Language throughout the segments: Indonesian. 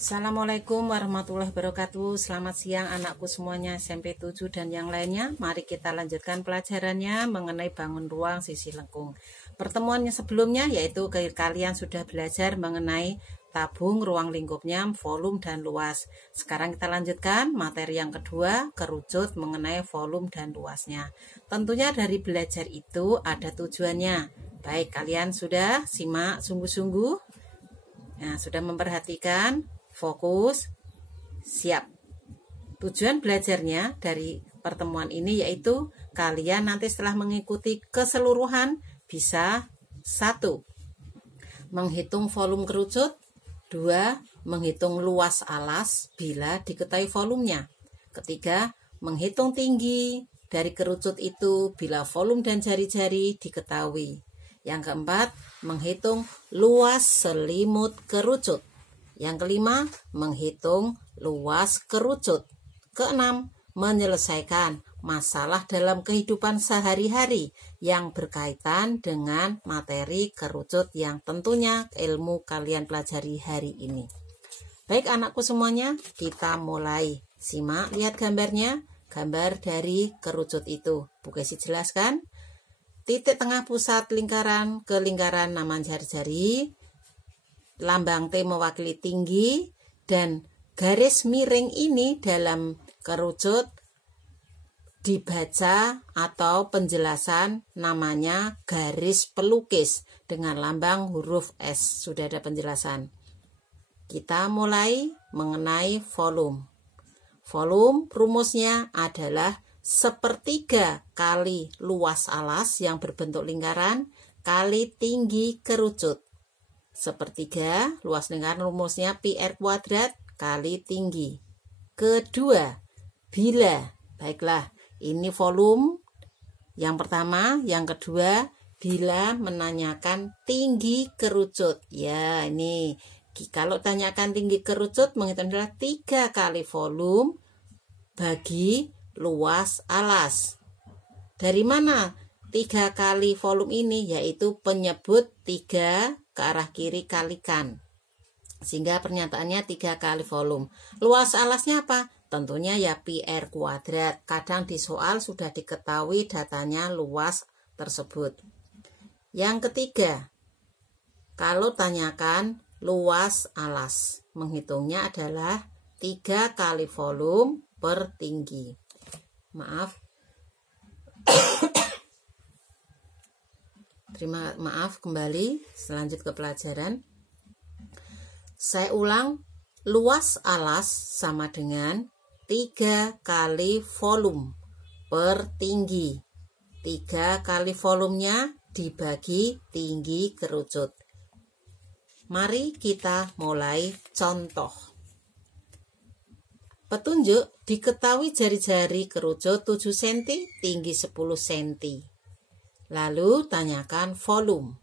Assalamualaikum warahmatullahi wabarakatuh. Selamat siang anakku semuanya SMP 7 dan yang lainnya. Mari kita lanjutkan pelajarannya mengenai bangun ruang sisi lengkung. Pertemuannya sebelumnya yaitu kalian sudah belajar mengenai tabung ruang lingkupnya, volume dan luas. Sekarang kita lanjutkan materi yang kedua, kerucut mengenai volume dan luasnya. Tentunya dari belajar itu ada tujuannya. Baik, kalian sudah simak sungguh-sungguh. Nah, sudah memperhatikan, fokus, siap. Tujuan belajarnya dari pertemuan ini yaitu kalian nanti setelah mengikuti keseluruhan bisa 1. Menghitung volume kerucut, 2. Menghitung luas alas bila diketahui volumenya. Ketiga, menghitung tinggi dari kerucut itu bila volume dan jari-jari diketahui. Yang keempat, menghitung luas selimut kerucut. Yang kelima, menghitung luas kerucut. Keenam, menyelesaikan masalah dalam kehidupan sehari-hari yang berkaitan dengan materi kerucut yang tentunya ilmu kalian pelajari hari ini. Baik anakku semuanya, kita mulai. Simak, lihat gambarnya. Gambar dari kerucut itu. Bu Kesi jelaskan. Titik tengah pusat lingkaran ke lingkaran nama jari-jari. Lambang T mewakili tinggi. Dan garis miring ini dalam kerucut dibaca atau penjelasan namanya garis pelukis dengan lambang huruf S. Sudah ada penjelasan. Kita mulai mengenai volume. Volume rumusnya adalah sepertiga kali luas alas yang berbentuk lingkaran kali tinggi kerucut. Sepertiga luas lingkaran rumusnya pi r kuadrat kali tinggi. Kedua, bila. Baiklah, ini volume yang pertama. Yang kedua, bila menanyakan tinggi kerucut. Ya, ini kalau tanyakan tinggi kerucut menghitung adalah 3 kali volume bagi luas alas. Dari mana 3 kali volume ini? Yaitu penyebut 3 ke arah kiri kalikan. Sehingga pernyataannya 3 kali volume. Luas alasnya apa? Tentunya ya pi r kuadrat. Kadang di soal sudah diketahui datanya luas tersebut. Yang ketiga, kalau tanyakan luas alas, menghitungnya adalah 3 kali volume per tinggi. Maaf. Maaf kembali, selanjut ke pelajaran. Saya ulang, luas alas sama dengan 3 kali volume per tinggi. 3 kali volumenya dibagi tinggi kerucut. Mari kita mulai contoh. Petunjuk, diketahui jari-jari kerucut 7 cm, tinggi 10 cm. Lalu tanyakan volume.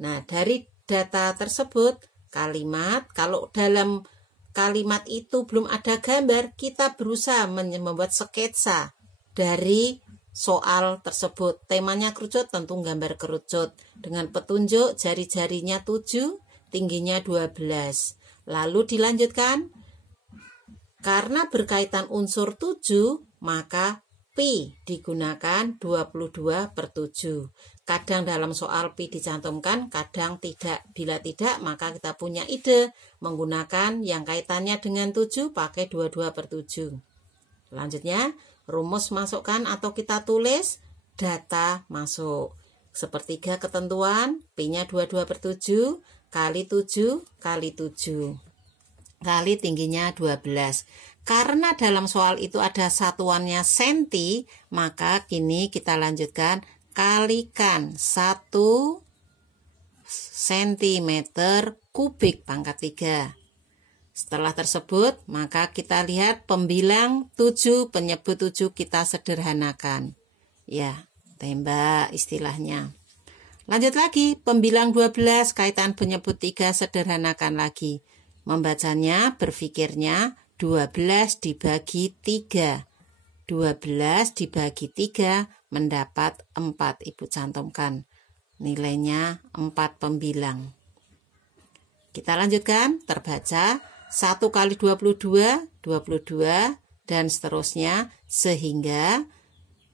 Nah, dari data tersebut, kalimat, kalau dalam kalimat itu belum ada gambar, kita berusaha membuat sketsa dari soal tersebut. Temanya kerucut, tentu gambar kerucut. Dengan petunjuk jari-jarinya 7, tingginya 12. Lalu dilanjutkan. Karena berkaitan unsur 7, maka pi digunakan 22/7. Kadang dalam soal pi dicantumkan, kadang tidak. Bila tidak, maka kita punya ide menggunakan yang kaitannya dengan 7 pakai 22/7. Selanjutnya, rumus masukkan atau kita tulis, data masuk. Sepertiga ketentuan, pi-nya 22/7 kali 7 kali 7. Kali tingginya 12. Karena dalam soal itu ada satuannya senti, maka kini kita lanjutkan kalikan 1 cm kubik pangkat 3. Setelah tersebut, maka kita lihat pembilang 7, penyebut 7 kita sederhanakan. Ya, tembak istilahnya. Lanjut lagi, pembilang 12, kaitan penyebut 3 sederhanakan lagi. Membacanya, berpikirnya 12 dibagi 3. 12 dibagi 3 mendapat 4. Ibu cantumkan nilainya 4 pembilang. Kita lanjutkan, terbaca 1 kali 22, 22, dan seterusnya, sehingga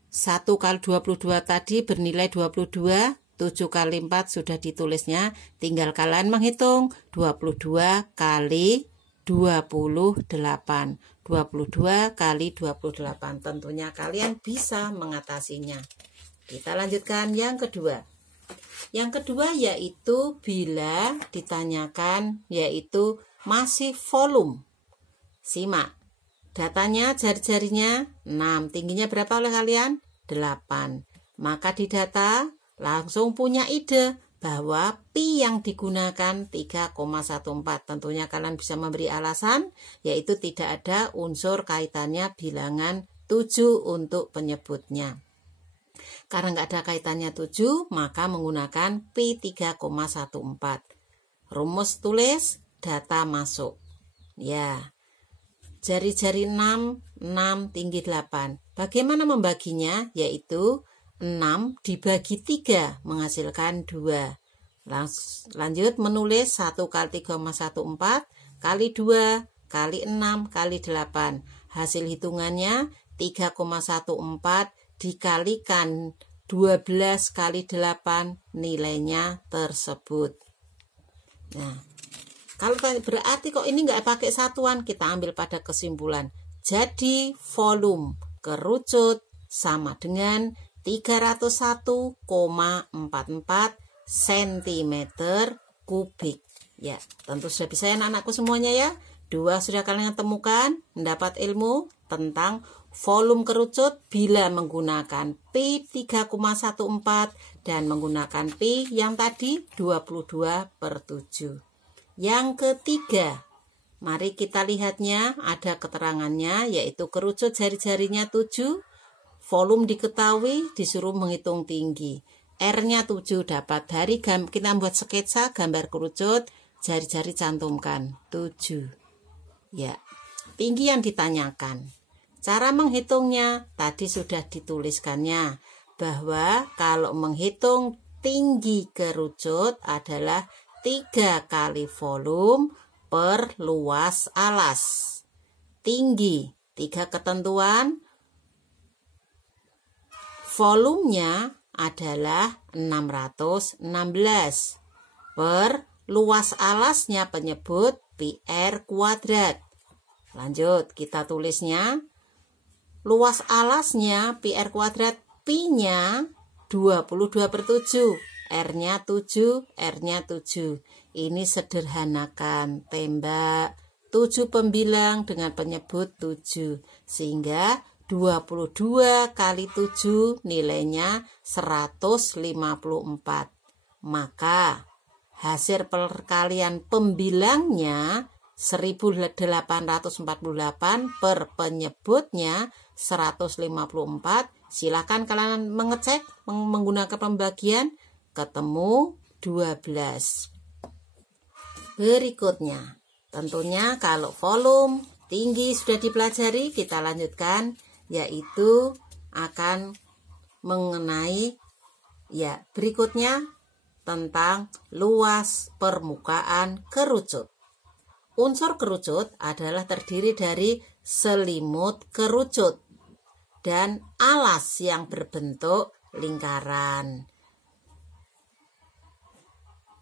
1 kali 22 tadi bernilai 22, 7 kali 4 sudah ditulisnya, tinggal kalian menghitung 22 kali 28. 22 kali 28. Tentunya kalian bisa mengatasinya. Kita lanjutkan yang kedua. Yang kedua yaitu bila ditanyakan yaitu masih volume. Simak. Datanya jari-jarinya 6. Tingginya berapa oleh kalian? 8. Maka di data langsung punya ide bahwa pi yang digunakan 3,14. Tentunya kalian bisa memberi alasan, yaitu tidak ada unsur kaitannya bilangan 7 untuk penyebutnya. Karena nggak ada kaitannya 7, maka menggunakan pi 3,14. Rumus tulis, data masuk. Ya, jari-jari 6, 6 tinggi 8. Bagaimana membaginya? Yaitu 6 dibagi 3 menghasilkan 2. Lanjut menulis 1 kali 3,14 kali 2 kali 6 kali 8. Hasil hitungannya 3,14 dikalikan 12 kali 8 nilainya tersebut. Nah, kalau berarti kok ini nggak pakai satuan, kita ambil pada kesimpulan. Jadi volume kerucut sama dengan 301,44 cm kubik. Ya, tentu sudah bisa ya anak-anakku semuanya ya. 2 sudah kalian temukan, mendapat ilmu tentang volume kerucut bila menggunakan pi 3,14 dan menggunakan pi yang tadi 22/7. Yang ketiga, mari kita lihatnya, ada keterangannya yaitu kerucut jari-jarinya 7. Volume diketahui, disuruh menghitung tinggi. R-nya 7 dapat dari kita buat sketsa gambar kerucut, jari-jari cantumkan 7. Ya, tinggi yang ditanyakan. Cara menghitungnya tadi sudah dituliskannya bahwa kalau menghitung tinggi kerucut adalah 3 kali volume per luas alas. Tinggi 3 ketentuan. Volumenya adalah 616 per luas alasnya penyebut pi r kuadrat. Lanjut kita tulisnya. Luas alasnya pi r kuadrat, pi-nya 22/7, r-nya 7, r-nya 7. Ini sederhanakan, tembak 7 pembilang dengan penyebut 7 sehingga 22 kali 7 nilainya 154. Maka hasil perkalian pembilangnya 1848 per penyebutnya 154. Silakan kalian mengecek menggunakan pembagian, ketemu 12. Berikutnya, tentunya kalau volume tinggi sudah dipelajari, kita lanjutkan yaitu akan mengenai berikutnya tentang luas permukaan kerucut. Unsur kerucut adalah terdiri dari selimut kerucut dan alas yang berbentuk lingkaran.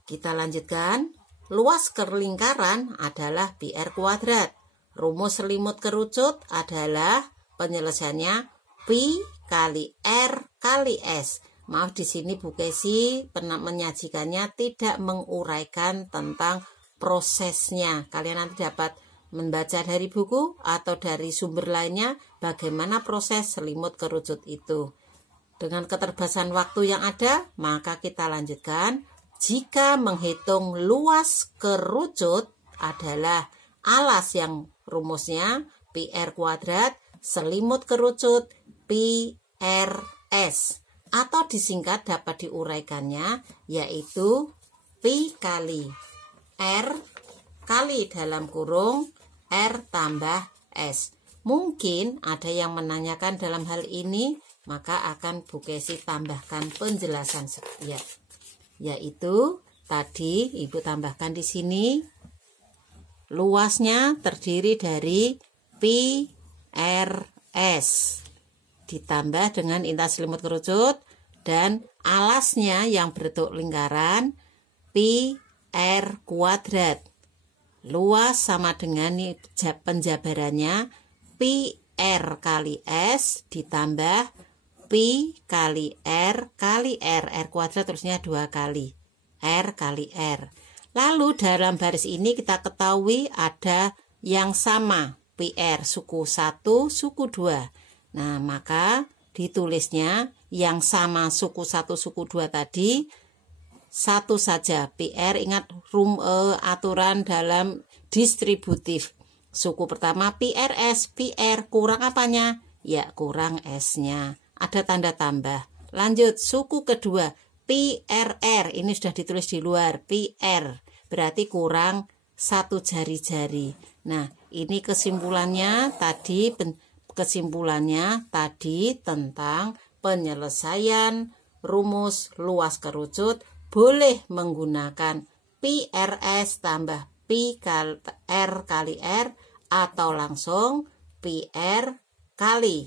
Kita lanjutkan. Luas kelingkaran adalah pi r kuadrat. Rumus selimut kerucut adalah penyelesaiannya pi kali r kali s. Maaf, di sini Bu Kesi menyajikannya tidak menguraikan tentang prosesnya. Kalian nanti dapat membaca dari buku atau dari sumber lainnya bagaimana proses selimut kerucut itu. Dengan keterbatasan waktu yang ada, maka kita lanjutkan. Jika menghitung luas kerucut adalah alas yang rumusnya pi r kuadrat, selimut kerucut pi r s, atau disingkat dapat diuraikannya yaitu pi kali r kali dalam kurung r tambah s. Mungkin ada yang menanyakan dalam hal ini, maka akan Bu Kesi tambahkan penjelasan yaitu tadi Ibu tambahkan di sini luasnya terdiri dari pi rs ditambah dengan intas selimut kerucut dan alasnya yang berbentuk lingkaran pi r kuadrat. Luas sama dengan penjabarannya pi r kali s ditambah pi kali r kuadrat terusnya 2 kali r kali r. Lalu dalam baris ini kita ketahui ada yang sama PR suku 1 suku 2. Nah maka ditulisnya yang sama suku 1 suku 2 tadi satu saja PR. Ingat aturan dalam distributif. Suku pertama PRS, PR kurang apanya? Ya kurang S-nya. Ada tanda tambah. Lanjut suku kedua PRR. Ini sudah ditulis di luar PR. Berarti kurang 1 jari-jari. Nah, ini kesimpulannya tadi tentang penyelesaian rumus luas kerucut boleh menggunakan PRS tambah Pi R kali R atau langsung PR kali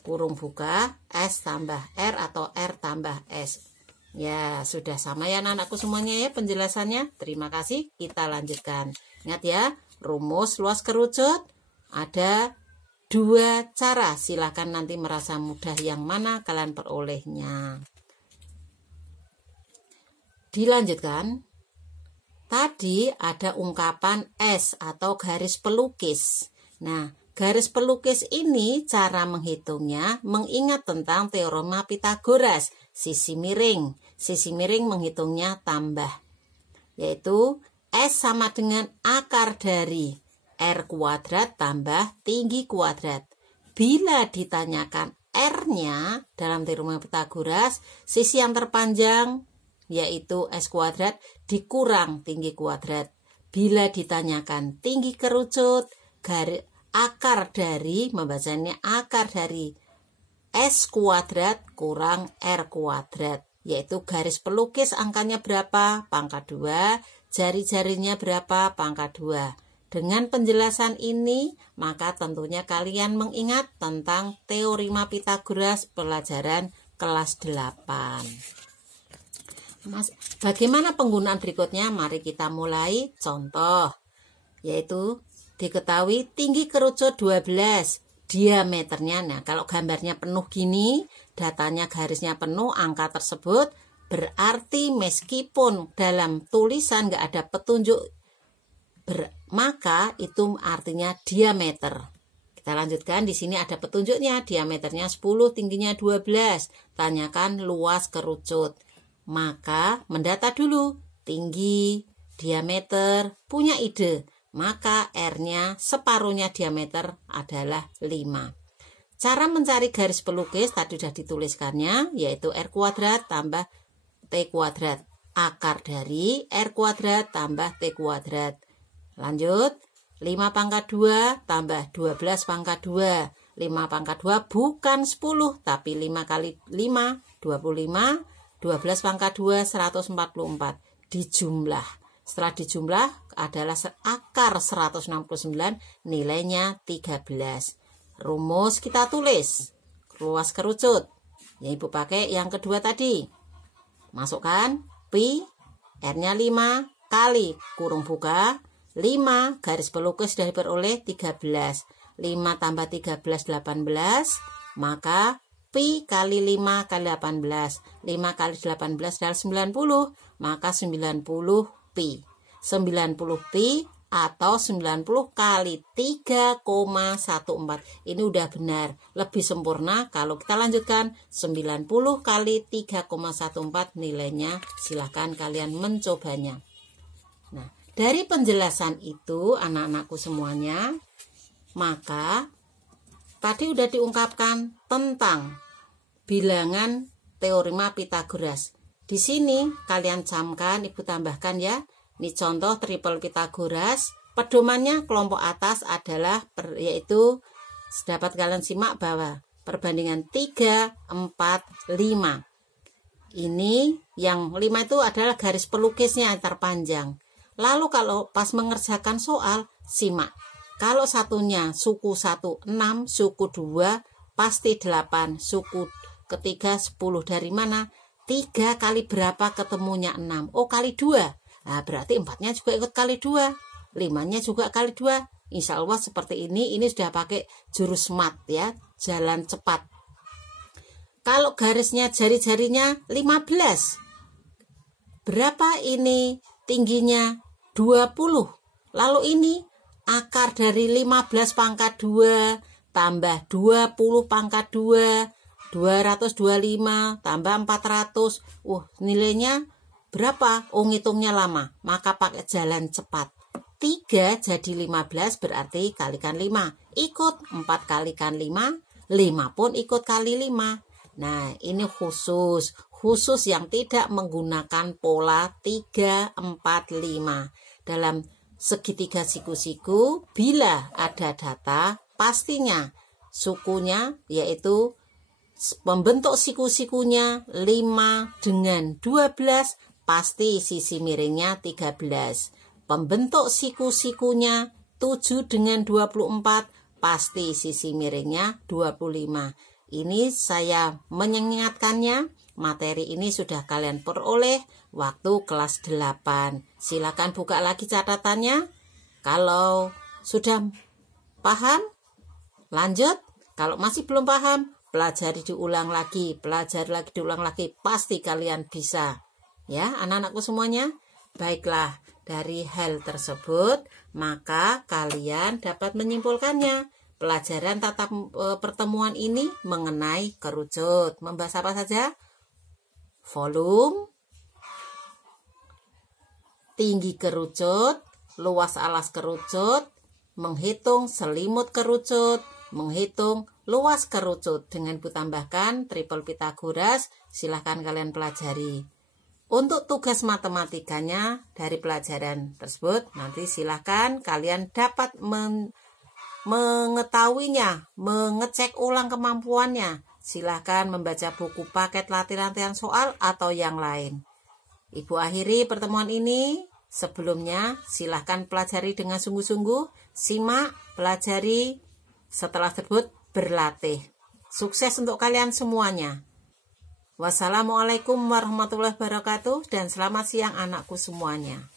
kurung buka S tambah R atau R tambah S. Ya, sudah sama ya anak-anakku semuanya ya penjelasannya. Terima kasih. Kita lanjutkan. Ingat ya, rumus luas kerucut ada 2 cara. Silakan nanti merasa mudah yang mana kalian perolehnya. Dilanjutkan. Tadi ada ungkapan S atau garis pelukis. Nah, garis pelukis ini cara menghitungnya mengingat tentang teorema Pythagoras. Sisi miring menghitungnya tambah, yaitu S sama dengan akar dari R kuadrat tambah tinggi kuadrat. Bila ditanyakan R-nya dalam teorema Pythagoras, sisi yang terpanjang yaitu S kuadrat dikurang tinggi kuadrat. Bila ditanyakan tinggi kerucut, akar dari, membacanya akar dari S kuadrat kurang R kuadrat, yaitu garis pelukis angkanya berapa? Pangkat 2, jari-jarinya berapa? Pangkat 2. Dengan penjelasan ini, maka tentunya kalian mengingat tentang teorema Pythagoras pelajaran kelas 8. Bagaimana penggunaan berikutnya? Mari kita mulai contoh, yaitu diketahui tinggi kerucut 12, diameternya. Nah, kalau gambarnya penuh gini, datanya garisnya penuh, angka tersebut berarti meskipun dalam tulisan nggak ada petunjuk, maka itu artinya diameter. Kita lanjutkan, di sini ada petunjuknya, diameternya 10, tingginya 12. Tanyakan luas kerucut. Maka mendata dulu tinggi, diameter, punya ide. Maka R-nya separuhnya diameter adalah 5. Cara mencari garis pelukis tadi sudah dituliskannya, yaitu R kuadrat tambah T kuadrat. Akar dari R kuadrat tambah T kuadrat. Lanjut, 5 pangkat 2 tambah 12 pangkat 2. 5 pangkat 2 bukan 10, tapi 5 kali 5, 25. 12 pangkat 2, 144. Dijumlah. Setelah dijumlah adalah akar 169, nilainya 13. Rumus kita tulis. Luas kerucut. Ya, Ibu pakai yang kedua tadi. Masukkan pi, R-nya 5, kali kurung buka 5, garis pelukis sudah diperoleh 13. 5 tambah 13, 18. Maka pi kali 5 kali 18. 5 kali 18 adalah 90. Maka 90 pi. 90 pi atau 90 kali 3,14. Ini udah benar. Lebih sempurna kalau kita lanjutkan 90 kali 3,14 nilainya. Silahkan kalian mencobanya. Nah, dari penjelasan itu anak-anakku semuanya, maka tadi udah diungkapkan tentang bilangan teorema Pythagoras. Di sini kalian camkan, Ibu tambahkan ya. Ini contoh triple Pythagoras. Pedomannya kelompok atas adalah yaitu dapat kalian simak bahwa perbandingan 3, 4, 5. Ini yang 5 itu adalah garis pelukisnya yang terpanjang. Lalu kalau pas mengerjakan soal, simak. Kalau satunya suku 1 6, suku 2 pasti 8, suku ketiga 10. Dari mana? 3 kali berapa ketemunya 6? Oh, kali 2. Nah, berarti 4-nya juga ikut kali 2. 5-nya juga kali 2. Insya Allah seperti ini sudah pakai jurus mat ya, jalan cepat. Kalau garisnya jari-jarinya 15. Berapa ini tingginya? 20. Lalu ini akar dari 15 pangkat 2 tambah 20 pangkat 2, 225 tambah 400. Nilainya berapa? Ngitungnya lama, maka pakai jalan cepat. 3 jadi 15 berarti kalikan 5. Ikut 4 kalikan 5, 5 pun ikut kali 5. Nah, ini khusus yang tidak menggunakan pola 3, 4, 5. Dalam segitiga siku-siku, bila ada data, pastinya sukunya yaitu pembentuk siku-sikunya 5 dengan 12, pasti sisi miringnya 13. Pembentuk siku-sikunya 7 dengan 24, pasti sisi miringnya 25. Ini saya mengingatkannya, materi ini sudah kalian peroleh waktu kelas 8. Silakan buka lagi catatannya. Kalau sudah paham, lanjut. Kalau masih belum paham, pelajari diulang lagi, diulang lagi. Pasti kalian bisa. Ya, anak-anakku semuanya. Baiklah, dari hal tersebut, maka kalian dapat menyimpulkannya. Pelajaran tatap pertemuan ini mengenai kerucut. Membahas apa saja? Volume, tinggi kerucut, luas alas kerucut, menghitung selimut kerucut, menghitung luas kerucut. Dengan ditambahkan triple Pythagoras, silahkan kalian pelajari. Untuk tugas matematikanya dari pelajaran tersebut, nanti silahkan kalian dapat mengetahuinya, mengecek ulang kemampuannya. Silahkan membaca buku paket latihan soal atau yang lain. Ibu akhiri pertemuan ini. Sebelumnya, silahkan pelajari dengan sungguh-sungguh, simak, pelajari, setelah tersebut berlatih. Sukses untuk kalian semuanya. Wassalamualaikum warahmatullahi wabarakatuh dan selamat siang anakku semuanya.